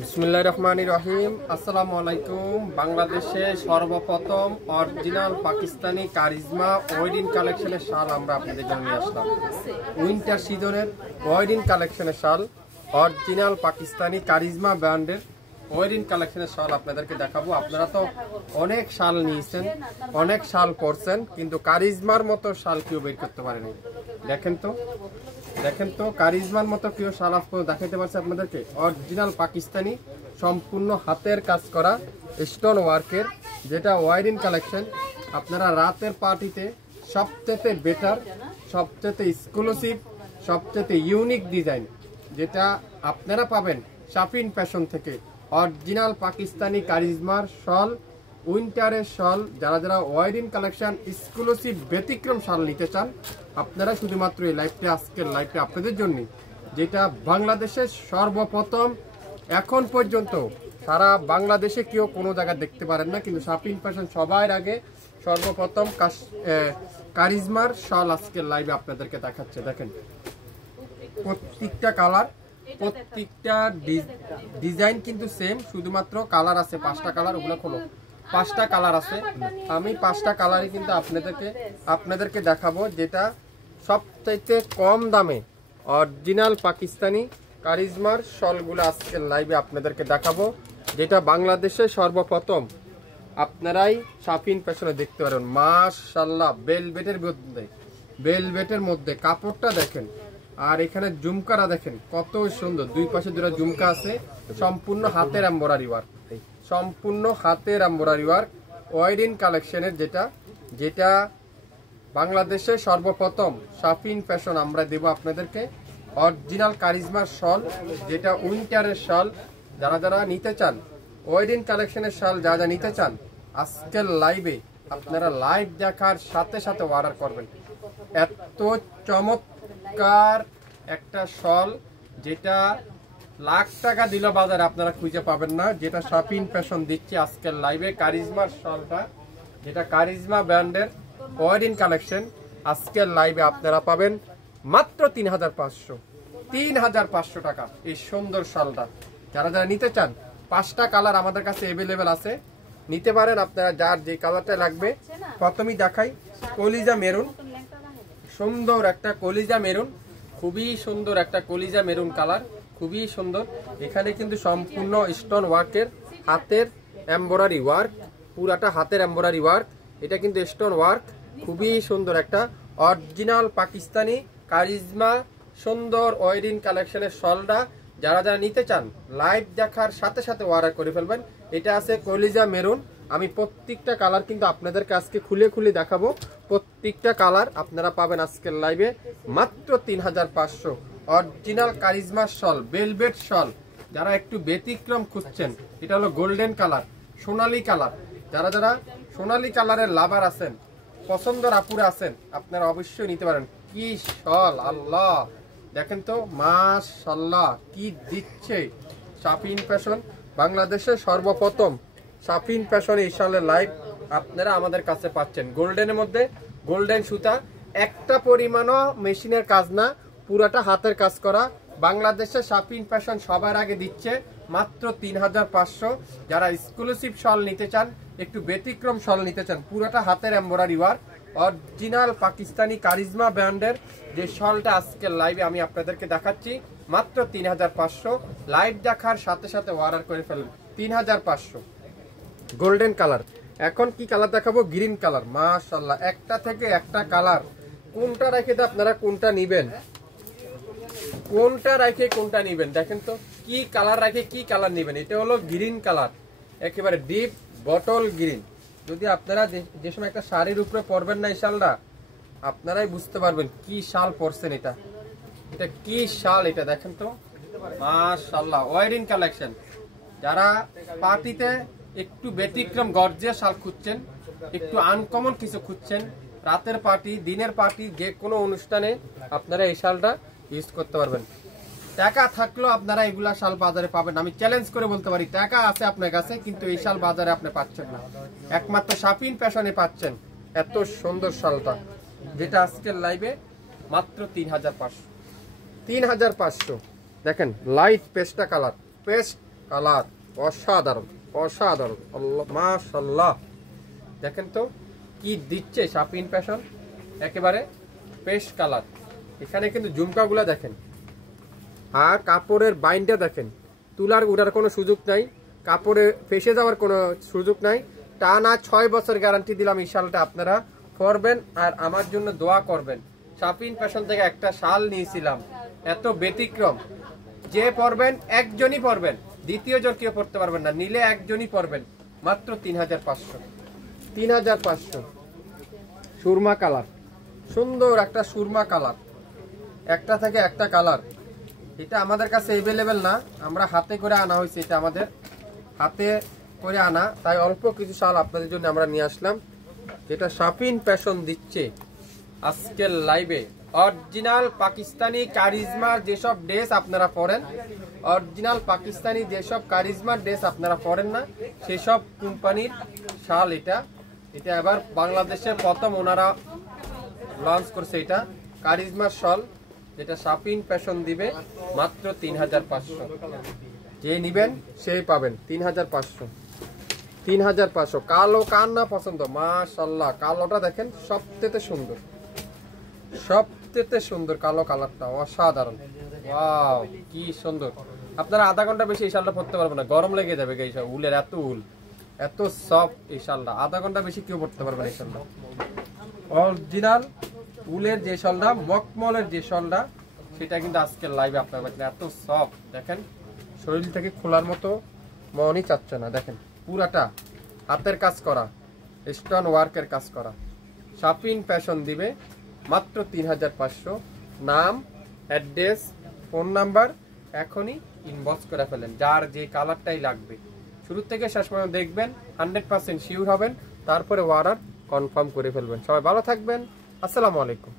বিসমিল্লাহির রহমানির রহিম। আসসালামু আলাইকুম। বাংলাদেশে সর্বপ্রথম অরিজিনাল পাকিস্তানি কারিজমা ওয়েডিং কালেকশনের শাল আমরা আপনাদের জন্য নিয়ে আসলাম। উইন্টার সিজনের ওয়েডিং কালেকশনের শাল, অরিজিনাল পাকিস্তানি কারিজমা ব্র্যান্ডের ওয়েডিং কালেকশনের শাল আপনাদেরকে দেখাবো। আপনারা তো অনেক শাল নিয়েছেন, অনেক শাল পরছেন, কিন্তু কারিজমার মতো শাল কেউ বের করতে পারেনি। দেখেন তো কারিজমার মতো কেউ শাল দেখাতে পারছে আপনাদেরকে। অরিজিনাল পাকিস্তানি সম্পূর্ণ হাতের কাজ করা স্টোন ওয়ার্কের যেটা ওয়াইডিং কালেকশন। আপনারা রাতের পার্টিতে সবচেয়ে বেটার, সবচেয়ে এক্সক্লুসিভ, সবচেয়ে ইউনিক ডিজাইন যেটা আপনারা পাবেন শাফিন ফ্যাশন থেকে। অরিজিনাল পাকিস্তানি কারিজমার শল, উইন্টারের শল, যারা যারা ওয়াইডিং কালেকশন এক্সক্লুসিভ ব্যতিক্রম শাল নিতে চান, আপনারা শুধুমাত্র এই লাইভটা, আজকের লাইভটা আপনাদের জন্য, যেটা বাংলাদেশের সর্বপ্রথম। এখন পর্যন্ত সারা বাংলাদেশে কেউ কোনো জায়গায় দেখতে পারেন না, কিন্তু শাফিন ফ্যাশন সবার আগে সর্বপ্রথম কারিজমার শল আজকের লাইভে আপনাদেরকে দেখাচ্ছে। দেখেন প্রত্যেকটা কালার, প্রত্যেকটা ডিজাইন কিন্তু সেম, শুধুমাত্র কালার আছে 5টা কালার। ওগুলো খোলো, 5টা কালার আছে। আমি 5টা কালারই কিন্তু আপনাদেরকে দেখাবো, যেটা সবচাইতে কম দামে অরিজিনাল পাকিস্তানি কারিজমার শলগুলো আজকের লাইভে আপনাদেরকে দেখাবো, যেটা বাংলাদেশে সর্বপ্রথম আপনারাই শাফিন ফ্যাশনে দেখতে পারেন। মাশাআল্লাহ, বেলভেটের মধ্যে কাপড়টা দেখেন, আর এখানে ঝুমকারা দেখেন কত সুন্দর। দুই পাশে দুটো ঝুমকা আছে, সম্পূর্ণ হাতের এমব্রয়ডারি ওয়ার্ক, সম্পূর্ণ হাতের এমব্রয়ডারি ওয়ার্ক ওয়াইডিং কালেকশনের, যেটা বাংলাদেশে সর্বপ্রথম শাফিন ফ্যাশন আমরা দেব আপনাদেরকে। অরিজিনাল কারিজমার শল, যেটা উইন্টারের শল, যারা যারা নিতে চান ওয়েডিং কালেকশনের শাল, যা যা নিতে চান আজকের লাইভে আপনারা লাইভ দেখার সাথে সাথে অর্ডার করবেন। এত চমৎকার একটা শল, যেটা লাখ টাকা দিল বাজারে আপনারা খুঁজে পাবেন না, যেটা শাফিন ফ্যাশন দিচ্ছে আজকের লাইভে। কারিজমার শলটা, যেটা কারিজমা ব্র্যান্ডের ওয়েডিং কালেকশন, আজকের লাইভে আপনারা পাবেন মাত্র 3500 টাকা এই সুন্দর শালটা। যারা যারা নিতে চান, 5টা কালার আমাদের কাছে অ্যাভেলেবেল আছে, নিতে পারেন আপনারা, যার যে কালারটা লাগবে। প্রথমেই দেখাই কলিজা মেরুন, সুন্দর একটা কলিজা মেরুন, খুবই সুন্দর একটা কলিজা মেরুন কালার, খুবই সুন্দর। এখানে কিন্তু সম্পূর্ণ স্টোন ওয়ার্কের হাতের এমব্রয়ডারি ওয়ার্ক, পুরাটা হাতের এমব্রয়ডারি ওয়ার্ক। এটা কিন্তু স্টোন ওয়ার্ক, খুবই সুন্দর একটা অরিজিনাল পাকিস্তানি কারিজমা সুন্দর ওয়েডিং কালেকশনের শলটা যারা যারা নিতে চান লাইভ দেখার সাথে সাথে অর্ডার করে ফেলবেন। এটা আছে কলিজা মেরুন। আমি প্রত্যেকটা কালার কিন্তু আপনাদেরকে আজকে খুলে খুলে দেখাবো। প্রত্যেকটা কালার আপনারা পাবেন আজকের লাইভে মাত্র 3500। অরিজিনাল কারিজমা শল, বেলভেট শল, যারা একটু ব্যতিক্রম খুঁজছেন, এটা হলো গোল্ডেন কালার, সোনালী কালার। যারা যারা সোনালী কালারের লাভার আছেন, পছন্দর আপুরা আছেন, আপনারা অবশ্যই নিতে পারেন। কি শল, আল্লাহ দেখেন তো, মাশাআল্লাহ কি দিচ্ছে শাফিন ফ্যাশন। বাংলাদেশের সর্বপ্রথম শাফিন ফ্যাশন এই শালের লাইভ আপনারা আমাদের কাছে পাচ্ছেন। গোল্ডেনের মধ্যে গোল্ডেন সুতা, একটা পরিমাণও মেশিনের কাজ না, পুরাটা হাতের কাজ করা। বাংলাদেশে শাফিন ফ্যাশন সবার আগে দিচ্ছে মাত্র 3500। যারা এক্সক্লুসিভ শল নিতে চান, একটু ব্যতিক্রম শল নিতে চান, পুরাটা হাতের embroidery work, original Pakistani charisma ব্র্যান্ডের যে শলটা আজকের লাইভে আমি আপনাদেরকে দেখাচ্ছি মাত্র 3500। লাইভ দেখার সাথে সাথে অর্ডার করে ফেলুন। 3500 গোল্ডেন কালার। এখন কি কালার দেখাবো? Green colour. মাশাআল্লাহ, একটা থেকে একটা কালার, কোনটা রেখে আপনারা কোনটা নিবেন, কোনটা রেখে কোনটা নিবেন। দেখেন তো কি কালার রেখে কি কালার নিবেন। এটা হলো গ্রিন কালার, একেবারে ডিপ বটল গ্রিন। যদি আপনারা যে সময় একটা শাড়ির উপরে পরবেন না এই শালটা, আপনারাই বুঝতে পারবেন কি শাল পরছেন। এটা কি শাল, এটা দেখেন তো, মাশাআল্লাহ ওয়েডিং কালেকশন। যারা পার্টিতে একটু ব্যতিক্রম গর্জিয়াস শাল খুঁজছেন, একটু আনকমন কিছু খুঁজছেন, রাতের পার্টি, দিনের পার্টি, যে কোনো অনুষ্ঠানে আপনারা এই শালটা ইউজ করতে পারবেন। টাকা থাকলেও আপনারা এগুলা শাল বাজারে পাবেন, আমি চ্যালেঞ্জ করে বলতে পারি। টাকা আছে আপনার কাছে, কিন্তু এই শাল বাজারে আপনি পাচ্ছেন না, একমাত্র শাফিন ফ্যাশনে পাচ্ছেন এত সুন্দর শালটা, যেটা আজকের লাইভে মাত্র 3500। 3500 দেখেন, লাইট পেস্টা কালার, পেস্ট কালার, অসাধারণ অসাধারণ, আল্লাহ মাশাআল্লাহ। দেখেন তো কি দিচ্ছে শাপিন ফ্যাশন, একেবারে পেস্ট কালার। এখানে কিন্তু ঝুমকাগুলো দেখেন, আর কাপড়ের বাইনটা দেখেন, তুলার উড়ার কোনো সুযোগ নাই, কাপড়ে ফেসে যাওয়ার কোনো সুযোগ নাই। টানা 6 বছর গ্যারান্টি দিলাম। এই শালটা আপনারা পরবেন আর আমার জন্য দোয়া করবেন। শাপিন ফ্যাশন থেকে একটা শাল নিয়েছিলাম, এত ব্যতিক্রম, যে পরবেন একজনই পরবেন, দ্বিতীয় জন কেউ পড়তে পারবেন না, নিলে একজনই পরবেন। মাত্র 3500, 3500। সুরমা কালার, সুন্দর একটা সুরমা কালার, একটা থেকে একটা কালার। এটা আমাদের কাছে অ্যাভেলেবেল না, আমরা হাতে করে আনা হয়েছে, এটা আমাদের হাতে করে আনা, তাই অল্প কিছু শাল আপনাদের জন্য আমরা নিয়ে আসলাম, যেটা শাপিন ফ্যাশন দিচ্ছে আজকের লাইভে। অরিজিনাল পাকিস্তানি কারিজমার যেসব ড্রেস আপনারা পরেন, অরিজিনাল পাকিস্তানি যেসব কারিজমার ড্রেস আপনারা পরেন না, সেসব কোম্পানির শাল এটা। এটা এবার বাংলাদেশে প্রথম ওনারা লঞ্চ করছে, এটা কারিজমার শাল, যেটা শাপিন ফ্যাশন দিবে মাত্র 3500। যে নিবেন সেই পাবেন 3500, 3500। কালো কার না পছন্দ, মাশাআল্লাহ। কালোটা দেখেন সবথেকে সুন্দর, সবথেকে সুন্দর কালো কালারটা, অসাধারণ। ওয়াও কি সুন্দর। আপনারা আধা ঘন্টা বেশি এই শালটা পরতে পারবেন না, গরম লেগে যাবে। এই সব উলের এত উল, এত সফট এই শালটা, আধা ঘন্টা বেশি কেউ পরতে পারবে না এই শালটা। অরিজিনাল উলের যে শালটা, মকমলের যে শালটা, সেটা কিন্তু আজকের লাইভে আপনারা পাচ্ছেন। এত সফট দেখেন, শরীর থেকে খোলার মতো মনই চাচ্ছে না। দেখেন পুরাটা হাতের কাজ করা, স্টোন ওয়ার্কের কাজ করা। শাপিন ফ্যাশন দিবে মাত্র 3500। নাম, অ্যাড্রেস, ফোন নাম্বার এখনই ইনবক্স করে ফেলেন, যার যে কালারটাই লাগবে। শুরু থেকে শেষ পর্যন্ত দেখবেন, 100% শিওর হবেন, তারপরে অর্ডার কনফার্ম করে ফেলবেন। সবাই ভালো থাকবেন, আসসালামু আলাইকুম।